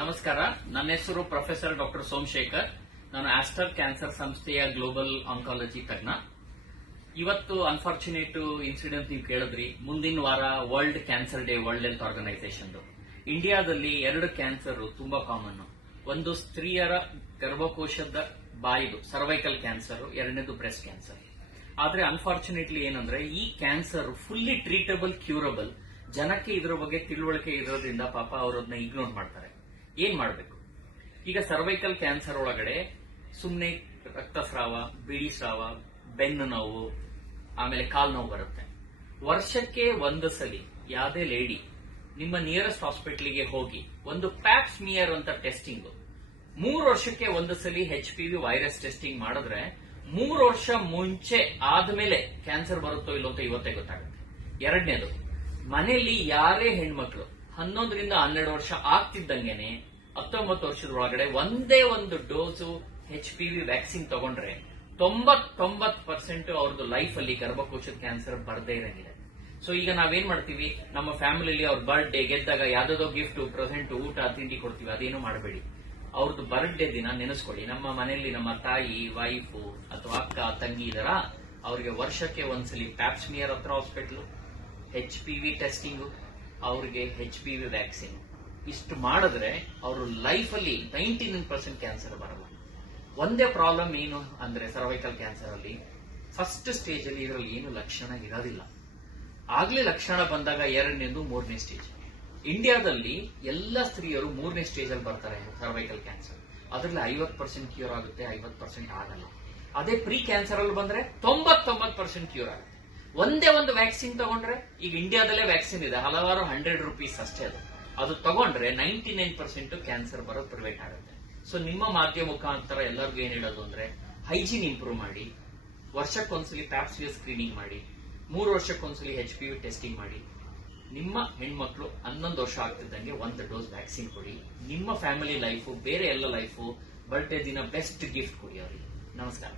ನಮಸ್ಕಾರ. ನನ್ನ ಹೆಸರು ಪ್ರೊಫೆಸರ್ ಡಾಕ್ಟರ್ ಸೋಮಶೇಖರ್. ನಾನು ಆಸ್ಟರ್ ಕ್ಯಾನ್ಸರ್ ಸಂಸ್ಥೆಯ ಗ್ಲೋಬಲ್ ಆಂಕಾಲಜಿ ತಜ್ಞ. ಇವತ್ತು ಅನ್ಫಾರ್ಚುನೇಟ್ ಇನ್ಸಿಡೆಂಟ್ ನೀವು ಕೇಳಿದ್ರಿ. ಮುಂದಿನ ವಾರ world cancer day, world health organisation. ಇಂಡಿಯಾದಲ್ಲಿ 2 ಕ್ಯಾನ್ಸರ್ ತುಂಬಾ ಕಾಮನ್. ಒಂದು ಸ್ತ್ರೀಯರ ಗರ್ಭಕೋಶದ ಬಾಯಿದು ಸರ್ವೈಕಲ್ ಕ್ಯಾನ್ಸರ್, ಎರಡನೇದು ಬ್ರೆಸ್ಟ್ ಕ್ಯಾನ್ಸರ್. ಆದ್ರೆ ಅನ್ಫಾರ್ಚುನೇಟ್ಲಿ ಏನಂದ್ರೆ ಈ ಕ್ಯಾನ್ಸರ್ ಫುಲ್ಲಿ ಟ್ರೀಟಬಲ್, ಕ್ಯೂರಬಲ್. ಜನಕ್ಕೆ ಇದರ ಬಗ್ಗೆ ತಿಳುವಳಿಕೆ ಇರೋದ್ರಿಂದ ಪಾಪ ಅವರನ್ನ ಇಗ್ನೋರ್ ಮಾಡ್ತಾರೆ. ಏನ್ ಮಾಡಬೇಕು? ಈಗ ಸರ್ವೈಕಲ್ ಕ್ಯಾನ್ಸರ್ ಒಳಗಡೆ ಸುಮ್ನೆ ರಕ್ತಸ್ರಾವ, ಬಿಳಿ ಸ್ರಾವ, ಬೆನ್ನು ನೋವು, ಆಮೇಲೆ ಕಾಲ್ ನೋವು ಬರುತ್ತೆ. ವರ್ಷಕ್ಕೆ ಒಂದು ಸಲಿ ಯಾವುದೇ ಲೇಡಿ ನಿಮ್ಮ ನಿಯರೆಸ್ಟ್ ಹಾಸ್ಪಿಟಲ್ಗೆ ಹೋಗಿ ಒಂದು ಪ್ಯಾಪ್ ಸ್ಮಿಯರ್ ಅಂತ ಟೆಸ್ಟಿಂಗ್ 3 ವರ್ಷಕ್ಕೆ ಒಂದು ಸಲಿ HPV ವೈರಸ್ ಟೆಸ್ಟಿಂಗ್ ಮಾಡಿದ್ರೆ 3 ವರ್ಷ ಮುಂಚೆ ಆದ್ಮೇಲೆ ಕ್ಯಾನ್ಸರ್ ಬರುತ್ತೋ ಇಲ್ಲೋ ಅಂತ ಇವತ್ತೇ ಗೊತ್ತಾಗುತ್ತೆ. ಎರಡನೇದು, ಮನೆಯಲ್ಲಿ ಯಾರೇ ಹೆಣ್ಮಕ್ಳು 11 ರಿಂದ 12 ವರ್ಷ ಆಗ್ತಿದ್ದಂಗೆನೆ 19 ವರ್ಷದ ಒಳಗಡೆ ಒಂದೇ ಒಂದು ಡೋಸು HPV ವ್ಯಾಕ್ಸಿನ್ ತಗೊಂಡ್ರೆ 99% ಅವ್ರದ್ದು ಲೈಫ್ ಅಲ್ಲಿ ಗರ್ಭಕೋಶದ ಕ್ಯಾನ್ಸರ್ ಬರದೇ ಇರಂಗಿದೆ. ಸೊ ಈಗ ನಾವೇನ್ ಮಾಡ್ತೀವಿ, ನಮ್ಮ ಫ್ಯಾಮಿಲಿಯಲ್ಲಿ ಅವ್ರ ಬರ್ಡೇ ಗೆದ್ದಾಗ ಯಾವ್ದೋ ಗಿಫ್ಟ್, ಪ್ರೆಸೆಂಟ್, ಊಟ, ತಿಂಡಿ ಕೊಡ್ತೀವಿ. ಅದೇನು ಮಾಡಬೇಡಿ. ಅವ್ರದ್ದು ಬರ್ಡೇ ದಿನ ನೆನೆಸ್ಕೊಳ್ಳಿ. ನಮ್ಮ ಮನೆಯಲ್ಲಿ ನಮ್ಮ ತಾಯಿ, ವೈಫು ಅಥವಾ ಅಕ್ಕ, ತಂಗಿ ಇದರ, ಅವ್ರಿಗೆ ವರ್ಷಕ್ಕೆ ಒಂದ್ಸಲಿ ಪ್ಯಾಪ್ ಸ್ಮಿಯರ್ ಹತ್ರ ಹಾಸ್ಪಿಟಲ್, HPV ಟೆಸ್ಟಿಂಗ್, ಅವ್ರಿಗೆ HPV ವ್ಯಾಕ್ಸಿನ್. ಇಷ್ಟು ಮಾಡಿದ್ರೆ ಅವರು ಲೈಫ್ ಅಲ್ಲಿ 99% ಕ್ಯಾನ್ಸರ್ ಬರಲ್ಲ. ಒಂದೇ ಪ್ರಾಬ್ಲಮ್ ಏನು ಅಂದ್ರೆ ಸರ್ವೈಕಲ್ ಕ್ಯಾನ್ಸರ್ ಅಲ್ಲಿ ಫಸ್ಟ್ ಸ್ಟೇಜ್ ಅಲ್ಲಿ ಇದರಲ್ಲಿ ಏನು ಲಕ್ಷಣ ಇರೋದಿಲ್ಲ. ಆಗ್ಲೇ ಲಕ್ಷಣ ಬಂದಾಗ 2ನೇದು 3ನೇ ಸ್ಟೇಜ್. ಇಂಡಿಯಾದಲ್ಲಿ ಎಲ್ಲ ಸ್ತ್ರೀಯರು 3ನೇ ಸ್ಟೇಜ್ ಅಲ್ಲಿ ಬರ್ತಾರೆ ಸರ್ವೈಕಲ್ ಕ್ಯಾನ್ಸರ್. ಅದರಲ್ಲಿ 50% ಕ್ಯೂರ್ ಆಗುತ್ತೆ, 50% ಆಗಲ್ಲ. ಅದೇ ಪ್ರೀ ಕ್ಯಾನ್ಸರ್ ಅಲ್ಲಿ ಬಂದ್ರೆ 99% ಕ್ಯೂರ್ ಆಗುತ್ತೆ. ಒಂದೇ ಒಂದು ವ್ಯಾಕ್ಸಿನ್ ತಗೊಂಡ್ರೆ, ಈಗ ಇಂಡಿಯಾದಲ್ಲೇ ವ್ಯಾಕ್ಸಿನ್ ಇದೆ, ಹಲವಾರು ₹100 ಅಷ್ಟೇ. ಅದು ತಗೊಂಡ್ರೆ 99% ಕ್ಯಾನ್ಸರ್ ಬರೋದು ಪ್ರಿವೆಂಟ್ ಆಗುತ್ತೆ. ಸೊ ನಿಮ್ಮ ಮಾಧ್ಯಮ ಮುಖಾಂತರ ಎಲ್ಲರಿಗೂ ಏನ್ ಹೇಳೋದು ಅಂದ್ರೆ, ಹೈಜೀನ್ ಇಂಪ್ರೂವ್ ಮಾಡಿ, ವರ್ಷಕ್ಕೊಂದ್ಸಲಿ ಪ್ಯಾಪ್ ಸ್ಮಿಯರ್ ಸ್ಕ್ರೀನಿಂಗ್ ಮಾಡಿ, 3 ವರ್ಷಕ್ಕೊಂದ್ಸಲಿ HPV ಟೆಸ್ಟಿಂಗ್ ಮಾಡಿ. ನಿಮ್ಮ ಹೆಣ್ಮಕ್ಳು 11 ವರ್ಷ ಆಗ್ತಿದ್ದಂಗೆ 1 ಡೋಸ್ ವ್ಯಾಕ್ಸಿನ್ ಕೊಡಿ. ನಿಮ್ಮ ಫ್ಯಾಮಿಲಿ ಲೈಫು, ಬೇರೆ ಎಲ್ಲ ಲೈಫು, ಬರ್ಡೇ ದಿನ ಬೆಸ್ಟ್ ಗಿಫ್ಟ್ ಕೊಡಿ ಅವರಿಗೆ. ನಮಸ್ಕಾರ.